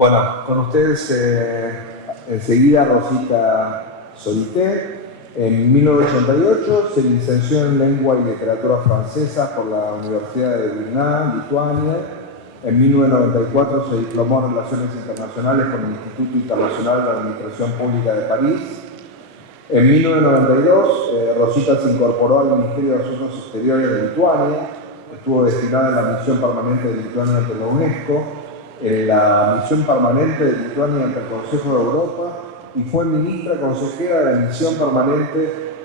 Bueno, con ustedes enseguida Rosita Šorytė. En 1988 se licenció en Lengua y Literatura Francesa por la Universidad de Libertad, Lituania. En 1994 se diplomó en Relaciones Internacionales con el Instituto Internacional de Administración Pública de París. En 1992 Rosita se incorporó al Ministerio de Asuntos Exteriores de Lituania. Estuvo destinada en la misión permanente de Lituania ante la UNESCO, en la misión permanente de Lituania ante el Consejo de Europa y fue ministra consejera de la misión permanente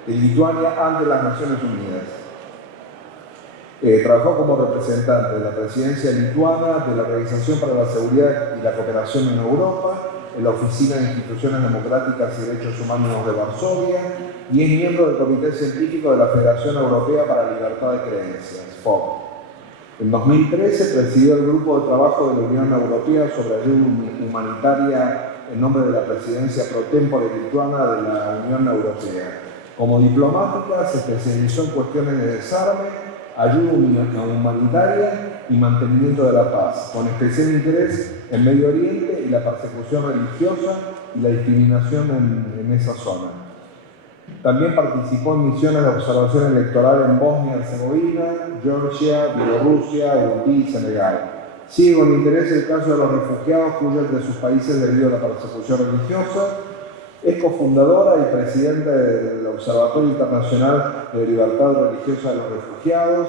de Lituania ante las Naciones Unidas. Trabajó como representante de la presidencia lituana de la Organización para la Seguridad y la Cooperación en Europa, en la Oficina de Instituciones Democráticas y Derechos Humanos de Varsovia y es miembro del Comité Científico de la Federación Europea para la Libertad de Creencias, FOC. En 2013 presidió el Grupo de Trabajo de la Unión Europea sobre ayuda humanitaria en nombre de la Presidencia pro tempore lituana de la Unión Europea. Como diplomática se especializó en cuestiones de desarme, ayuda humanitaria y mantenimiento de la paz, con especial interés en Medio Oriente y la persecución religiosa y la discriminación en esa zona. También participó en misiones de observación electoral en Bosnia y Herzegovina, Georgia, Bielorrusia, Burundi y Senegal. Sigue con interés el caso de los refugiados que huyen de sus países debido a la persecución religiosa. Es cofundadora y presidenta del Observatorio Internacional de Libertad Religiosa de los Refugiados,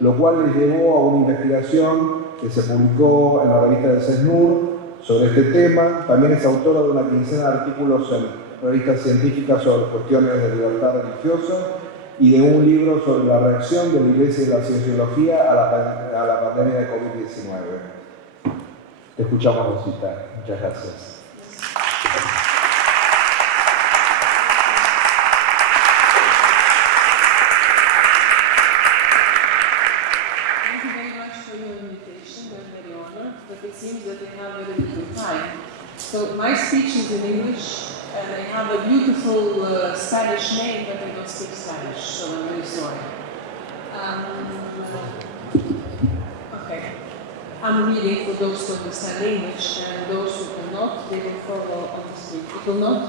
lo cual le llevó a una investigación que se publicó en la revista de CESNUR sobre este tema. También es autora de una quincena de artículos en revistas científicas sobre cuestiones de libertad religiosa y de un libro sobre la reacción de la Iglesia y la Cienciología a la pandemia de COVID-19. Te escuchamos, Rosita. Muchas gracias. So my speech is in English, and I have a beautiful Spanish name, but I don't speak Spanish, so I'm really sorry. Okay. I'm reading for those who understand English, and those who cannot, they will follow on the screen. It will not?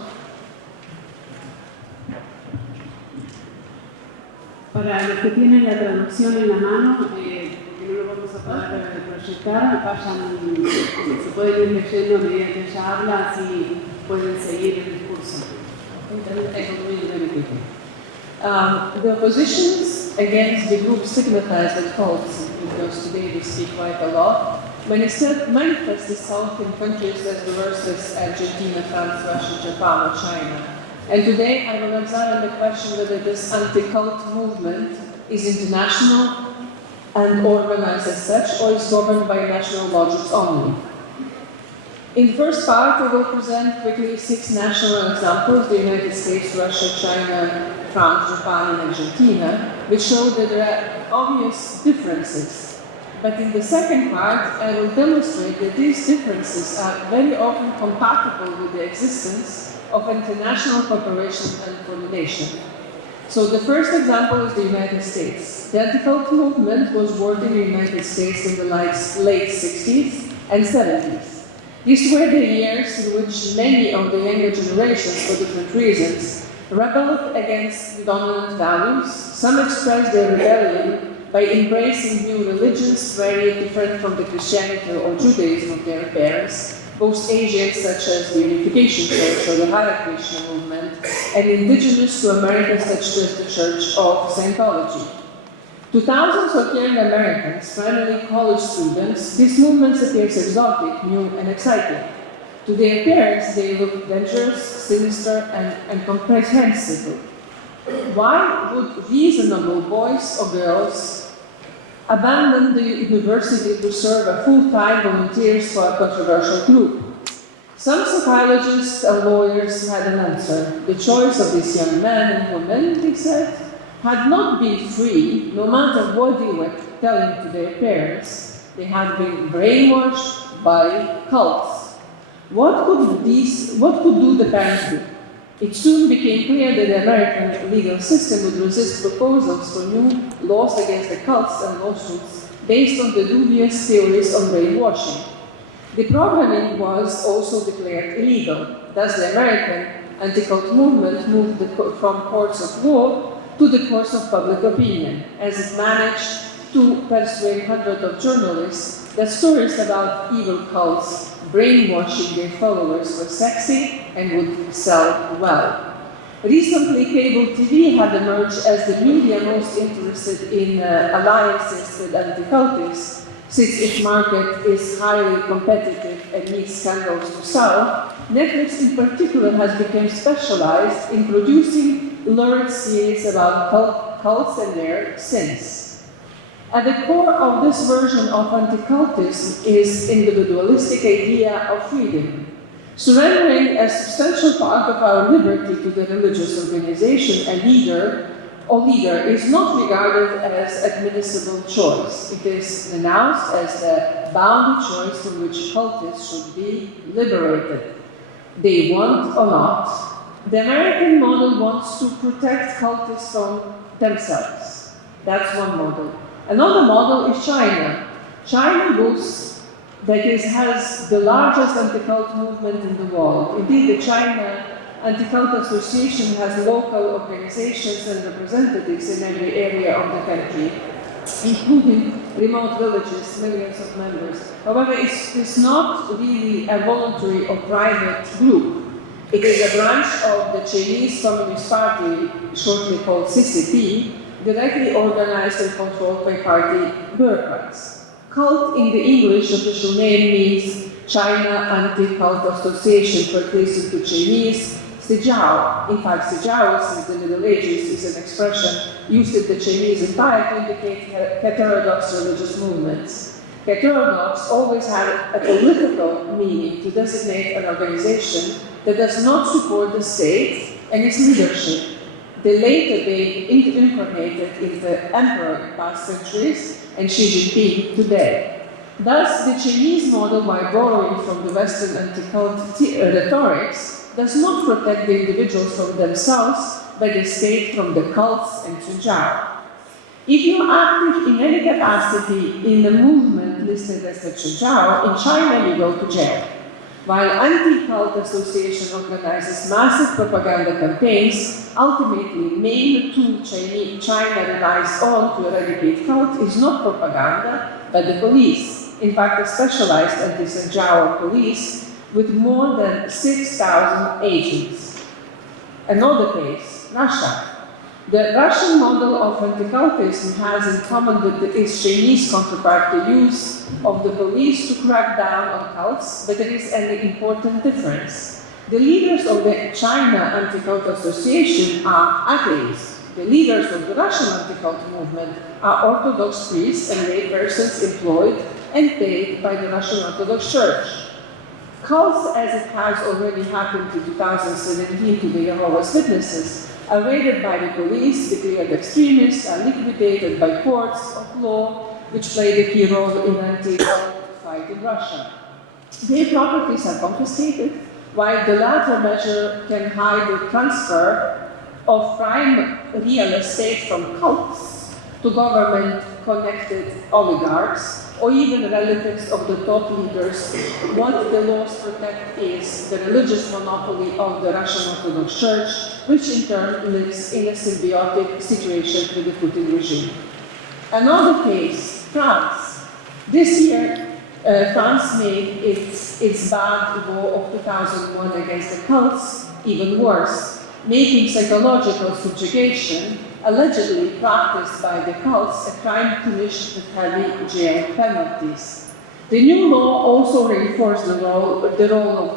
Para los que tienen la traducción en la mano, no lo vamos a poder proyectar, se pueden ir leyendo a medida que ella habla, así pueden seguir el discurso. The oppositions against the group stigmatized and cultists, because today we speak quite a lot, manifest itself in countries as diverse as Argentina, France, Russia, Japan, or China. And today I will examine the question whether this anti-cult movement is international and organized as such, or is governed by national logics only. In the first part, we will present quickly 6 national examples: the United States, Russia, China, France, Japan, and Argentina, which show that there are obvious differences. But in the second part, I will demonstrate that these differences are very often compatible with the existence of international cooperation and coordination. So the first example is the United States. The anti-cult movement was born in the United States in the late 60s and 70s. These were the years in which many of the younger generations, for different reasons, rebelled against dominant values. Some expressed their rebellion by embracing new religions very different from the Christianity or Judaism of their parents, both Asians such as the Unification Church or the Hare Krishna movement, and indigenous to America such as the Church of Scientology. To thousands of young Americans, primarily college students, these movements appears exotic, new, and exciting. To their parents, they look dangerous, sinister, and incomprehensible. Why would reasonable boys or girls abandon the university to serve as full-time volunteers for a controversial group? Some psychologists and lawyers had an answer. The choice of these young men and women, they said, had not been free, no matter what they were telling to their parents. They had been brainwashed by cults. What could do the parents do? It soon became clear that the American legal system would resist proposals for new laws against the cults and lawsuits based on the dubious theories on brainwashing. The programming was also declared illegal. Thus, the American anti-cult movement moved from courts of law to the courts of public opinion, as it managed to persuade hundreds of journalists that stories about evil cults brainwashing their followers were sexy and would sell well. Recently, cable TV had emerged as the media most interested in alliances with anti-cultists, since its market is highly competitive and needs scandals to sell. Netflix in particular has become specialized in producing lurid series about cults and their sins. At the core of this version of anti-cultism is individualistic idea of freedom. Surrendering a substantial part of our liberty to the religious organization and leader is not regarded as admissible choice. It is denounced as a bounded choice from which cultists should be liberated. They want or not. The American model wants to protect cultists from themselves. That's one model. Another model is China. China boasts has the largest anti-cult movement in the world. Indeed, the China Anti-Cult Association has local organizations and representatives in every area of the country, including remote villages, millions of members. However, it's not really a voluntary or private group. It is a branch of the Chinese Communist Party, shortly called CCP, directly organized and controlled by party bureaucrats. Cult in the English official name means China Anti-Cult Association, translated to Chinese, Sijao. In fact, Sijao, since the Middle Ages, is an expression used in the Chinese Empire to indicate heterodox religious movements. Heterodox always had a political meaning to designate an organization that does not support the state and its leadership, the later being incarnated in the emperor in past centuries and Xi Jinping today. Thus, the Chinese model, by borrowing from the Western anti-cult rhetorics, does not protect the individuals from themselves, but the state from the cults and Chunjao. If you are active in any capacity in the movement listed as the Chunjao, in China you go to jail. While anti-cult association organizes massive propaganda campaigns, ultimately main tool China relies on to eradicate cult is not propaganda, but the police. In fact, a specialized anti-Chunjao police with more than 6,000 agents. Another case, Russia. The Russian model of anti-cultism has in common with its Chinese counterpart the use of the police to crack down on cults, but there is an important difference. The leaders of the China Anti-Cult Association are atheists. The leaders of the Russian anti-cult movement are Orthodox priests and lay persons employed and paid by the Russian Orthodox Church. Cults, as it has already happened in 2017 to the Jehovah's Witnesses, are raided by the police, declared extremists, are liquidated by courts of law, which played a key role in anti-cult fight in Russia. Their properties are confiscated, while the latter measure can hide the transfer of prime real estate from cults to government-connected oligarchs, or even relatives of the top leaders. What the laws protect is the religious monopoly of the Russian Orthodox Church, which in turn lives in a symbiotic situation with the Putin regime. Another case, France. This year, France made its bad law of 2001 against the cults even worse, making psychological subjugation, allegedly practiced by the cults, a crime punished with heavy jail penalties. The new law also reinforced the role of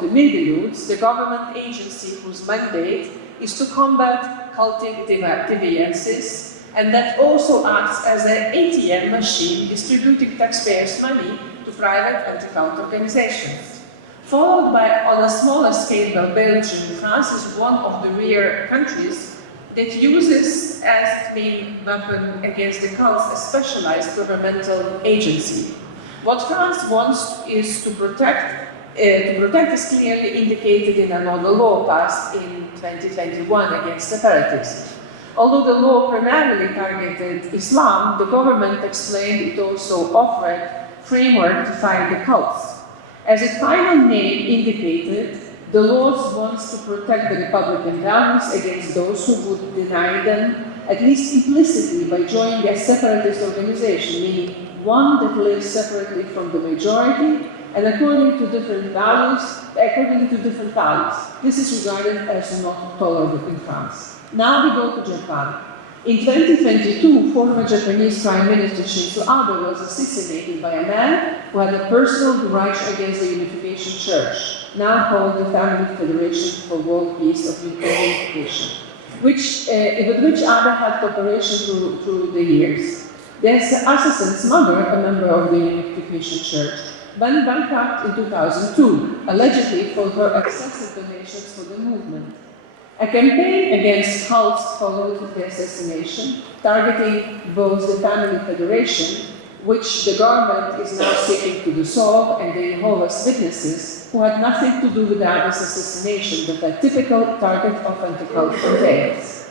the Migrants, the government agency whose mandate is to combat cultic deviances, and that also acts as an ATM machine distributing taxpayers' money to private anti-cult organizations. Followed by, on a smaller scale, by Belgium, France is one of the rare countries that uses as its main weapon against the cults a specialized governmental agency. What France wants is to protect is clearly indicated in another law passed in 2021 against separatists. Although the law primarily targeted Islam, the government explained it also offered framework to fight the cults. As its final name indicated, the laws wants to protect the Republican values against those who would deny them, at least implicitly, by joining a separatist organization, meaning one that lives separately from the majority and according to different values. This is regarded as not tolerable in France. Now we go to Japan. In 2022, former Japanese Prime Minister Shinzo Abe was assassinated by a man who had a personal grudge against the Unification Church, now called the Family Federation for World Peace of Unification, with which Abe had cooperation through the years. The assassin's mother, a member of the Unification Church, went bankrupt in 2002, allegedly for her excessive donations for the movement. A campaign against cults followed the assassination, targeting both the Family Federation, which the government is now seeking to dissolve, and the Jehovah's Witnesses, who had nothing to do with Abe's assassination, but a typical target of anti-cult campaigns.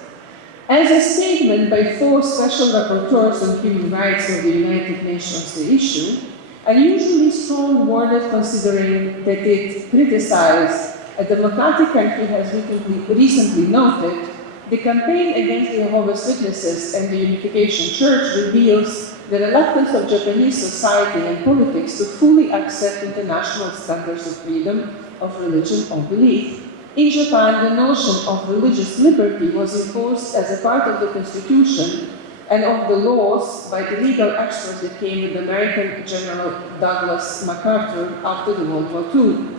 As a statement by 4 special rapporteurs on human rights of the United Nations the issue, unusually strong worded considering that it criticized a democratic country has recently noted, the campaign against the Jehovah's Witnesses and the Unification Church reveals the reluctance of Japanese society and politics to fully accept international standards of freedom of religion or belief. In Japan, the notion of religious liberty was enforced as a part of the constitution and of the laws by the legal experts that came with American General Douglas MacArthur after the World War II.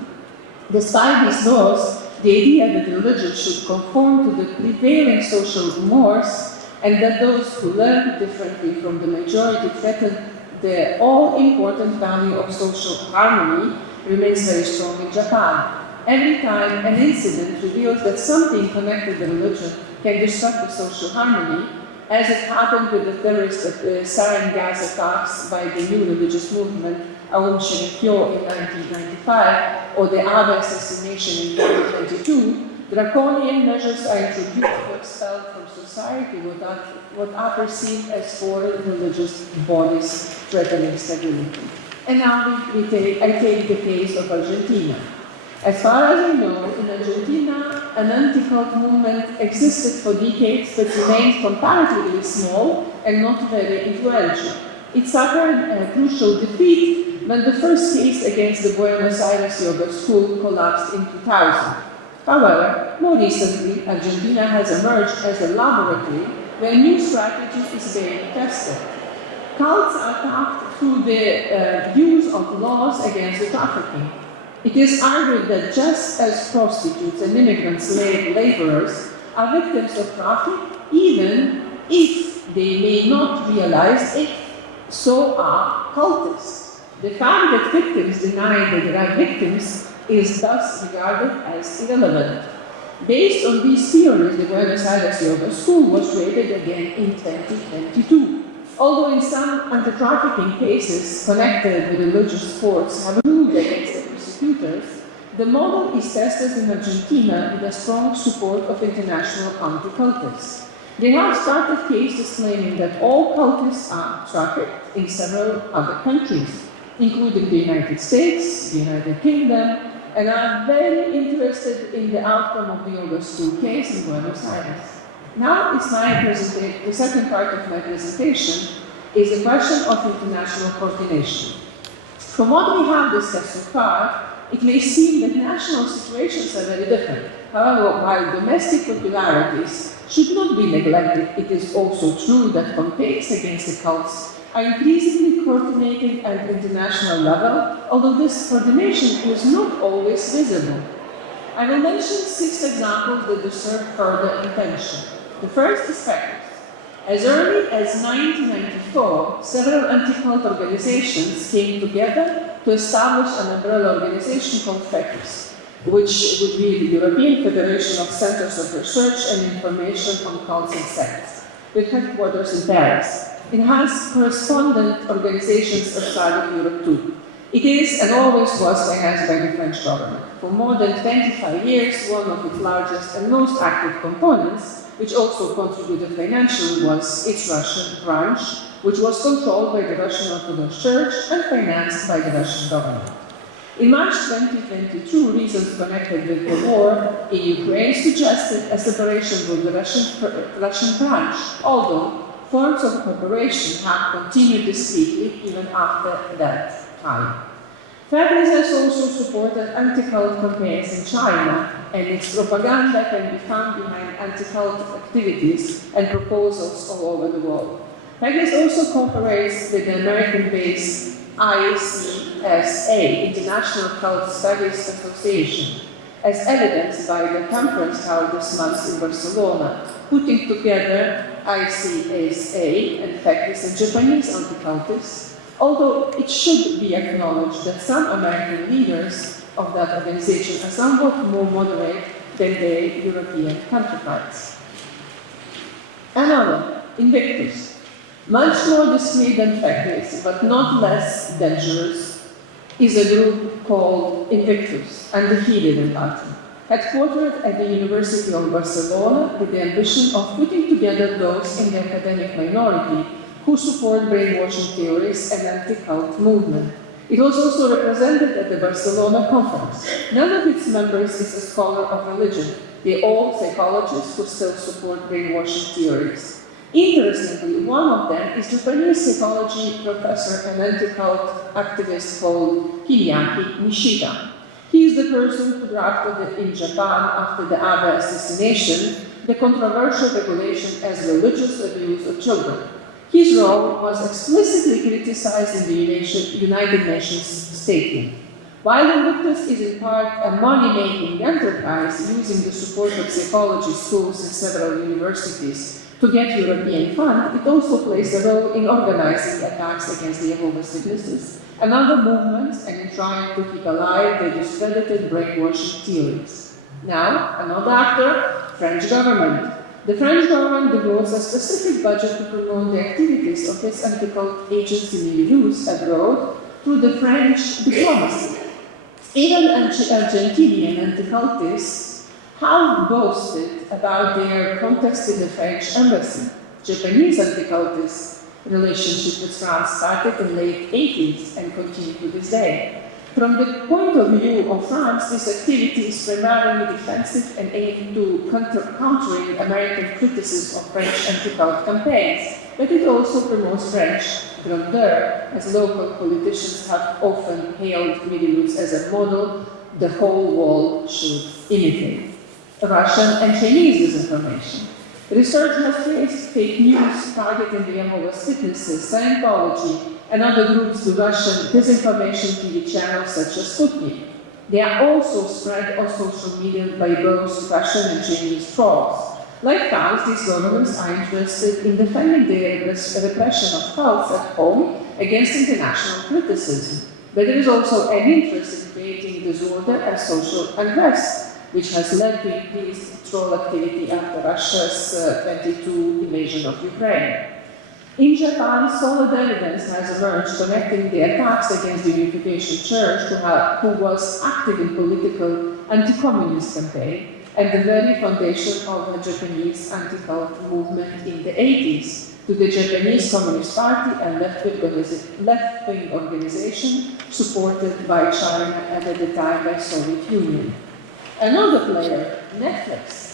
Despite these laws, the idea that religion should conform to the prevailing social mores and that those who learn differently from the majority threaten the all-important value of social harmony remains very strong in Japan. Every time an incident reveals that something connected to religion can disrupt the social harmony, as it happened with the terrorist sarin gas attacks by the new religious movement Aum Shinrikyo in 1995, or the Abe assassination in 2022, draconian measures are introduced to expel from society what are perceived as foreign religious bodies threatening stability. And now I take the case of Argentina. As far as I know, in Argentina, an anti-cult movement existed for decades but remained comparatively small and not very influential. It suffered a crucial defeat when the first case against the Buenos Aires yoga school collapsed in 2000. However, more recently, Argentina has emerged as a laboratory where new strategy is being tested. Cults are tapped through the use of laws against trafficking. It is argued that just as prostitutes and immigrant slave laborers are victims of traffic, even if they may not realize it, so are cultists. The fact that victims deny that they are victims is thus regarded as irrelevant. Based on these theories, the Buenos Aires Yoga School was raided again in 2022. Although in some anti-trafficking cases connected with religious sports have ruled against the prosecutors, the model is tested in Argentina with the strong support of international anti-cultists. They have started cases claiming that all cultists are trafficked in several other countries, including the United States, the United Kingdom, and are very interested in the outcome of the yoga school case in Buenos Aires. Now it's the second part of my presentation is a question of international coordination. From what we have discussed so far, it may seem that national situations are very different. However, while domestic peculiarities should not be neglected, it is also true that campaigns against the cults are increasingly coordinated at international level, although this coordination is not always visible. I will mention 6 examples that deserve further attention. The first is FACTS. As early as 1994, several anti-cult organizations came together to establish an umbrella organization called FACTS, which would be the European Federation of Centers of Research and Information on Cults and Sects, with headquarters in Paris. It has correspondent organizations outside of Europe too. It is and always was financed by the French government. For more than 25 years, one of its largest and most active components, which also contributed financially, was its Russian branch, which was controlled by the Russian Orthodox Church and financed by the Russian government. In March 2022, reasons connected with the war in Ukraine suggested a separation with the Russian branch, although forms of cooperation have continued discreetly even after that time. Fairness has also supported anti-cult campaigns in China, and its propaganda can be found behind anti-cult activities and proposals all over the world. Fairness also cooperates with the American-based ICSA, International Cult Studies Association, as evidenced by the conference held this month in Barcelona, putting together ICSA and Fairness and Japanese anti-cultists, although it should be acknowledged that some American leaders of that organization are somewhat more moderate than their European counterparts. Another, Invictus. Much more discreet than Fairness, but not less dangerous, is a group called Invictus, undefeated in Latin, headquartered at the University of Barcelona with the ambition of putting together those in the academic minority who support brainwashing theories and anti-cult movement. It was also represented at the Barcelona conference. None of its members is a scholar of religion. They're all psychologists who still support brainwashing theories. Interestingly, one of them is Japanese psychology professor and anti-cult activist called Hideaki Nishida. He is the person who drafted in Japan, after the Abe assassination, the controversial regulation as religious abuse of children. His role was explicitly criticized in the United Nations statement. While Invictus is in part a money-making enterprise using the support of psychology schools in several universities to get European funds, it also plays a role in organizing attacks against the Jehovah's Witnesses and other movements, and in trying to keep alive the discredited brainwashing theories. Now, another actor, French government. The French government devotes a specific budget to promote the activities of its anti-cult agency milieux abroad through the French diplomacy. Even Argentinian anti-cultists have boasted about their contacts with the French embassy. Japanese anti-cultists' relationship with France started in the late 80s and continued to this day. From the point of view of France, this activity is primarily defensive and aimed to countering American criticism of French anti-cult campaigns, but it also promotes French grandeur, as local politicians have often hailed milieux as a model the whole world should imitate. Russian and Chinese disinformation. Research has traced fake news targeting the Jehovah's Witnesses, Scientology, and other groups to Russian disinformation TV channels such as Sputnik. They are also spread on social media by both Russian and Chinese trolls. Like France, these governments are interested in defending their repression of cults at home against international criticism. But there is also an interest in creating disorder and social unrest, which has led to increased troll activity after Russia's 22 invasion of Ukraine. In Japan, solid evidence has emerged connecting the attacks against the Unification Church, who was active in political anti-communist campaign, and the very foundation of the Japanese anti-cult movement in the 80s, to the Japanese Communist Party and left-wing organization supported by China and at the time by Soviet Union. Another player, Netflix.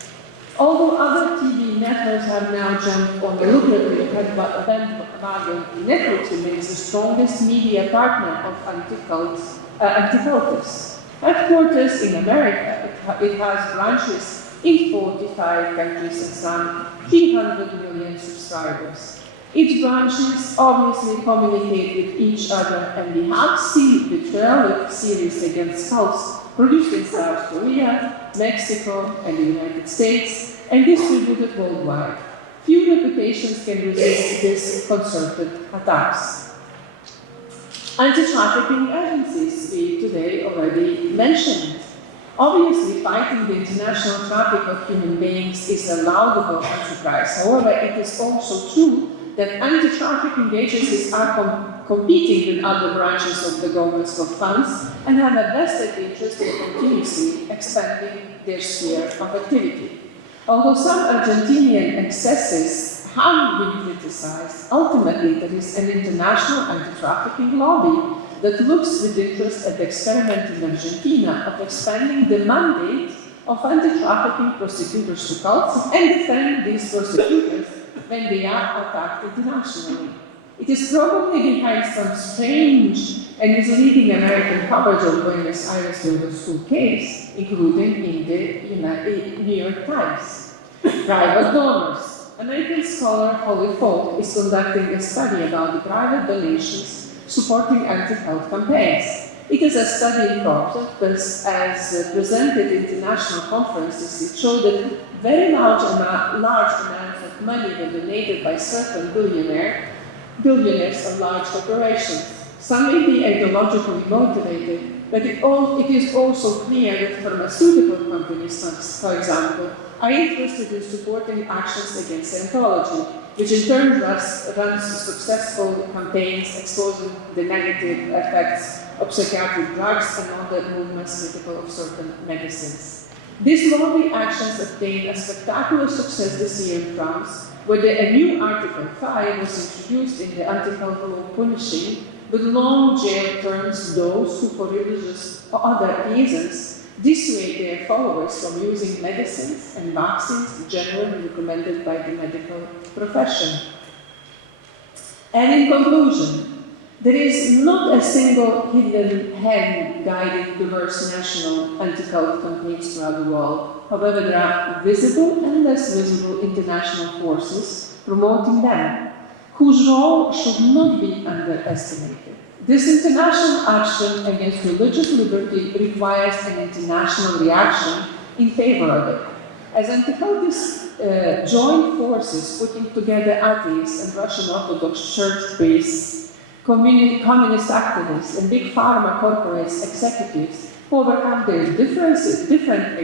Although other TV networks have now jumped on the lucrative bandwagon, Netflix remains the strongest media partner of anti-cultists. Headquarters in America, it has branches in 45 countries and some 300 million subscribers. Its branches obviously communicate with each other, and we have seen the series against cults produced in South Korea, Mexico, and the United States, and distributed worldwide. Few reputations can resist these concerted attacks. Anti-trafficking agencies, we today already mentioned. Obviously, fighting the international traffic of human beings is a laudable enterprise. However, it is also true that anti-trafficking agencies are competing with other branches of the government's funds and have a vested interest in continuously expanding their sphere of activity. Although some Argentinian excesses have been criticized, ultimately there is an international anti-trafficking lobby that looks with interest at the experiment in Argentina of expanding the mandate of anti-trafficking prosecutors to cults and defend these prosecutors when they are attacked internationally. It is probably behind some strange and misleading American coverage of Buenos Aires Silver School case, including in the New York Times. Private donors. American scholar Holly Falk is conducting a study about the private donations supporting anti-health campaigns. It is a study in progress as presented in international conferences. It showed that very large amounts of money were donated by certain billionaires and large corporations. Some may be ideologically motivated, but it is also clear that pharmaceutical companies, for example, are interested in supporting actions against Scientology, which in turn runs successful campaigns exposing the negative effects of psychiatric drugs and other movements critical of certain medicines. These lobby actions obtained a spectacular success this year in France, where a new Article 5 was introduced in the anti-health law punishing with long jail terms those who, for religious or other reasons, dissuade their followers from using medicines and vaccines generally recommended by the medical profession. And in conclusion, there is not a single hidden hand guiding diverse national anti-cult campaigns throughout the world. However, there are visible and less visible international forces promoting them, whose role should not be underestimated. This international action against religious liberty requires an international reaction in favor of it. As anti-cultists join forces putting together atheists and Russian Orthodox Church priests, communist activists, and big pharma corporates executives who overcome their different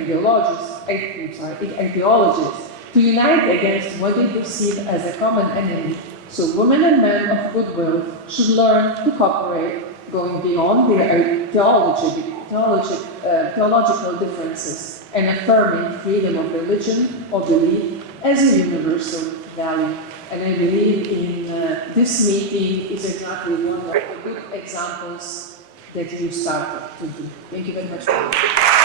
ideologies to unite against what they perceive as a common enemy. So women and men of goodwill should learn to cooperate, going beyond their theological differences and affirming freedom of religion or belief as a universal value. And I believe in this meeting is exactly one of the good examples that you started to do. Thank you very much for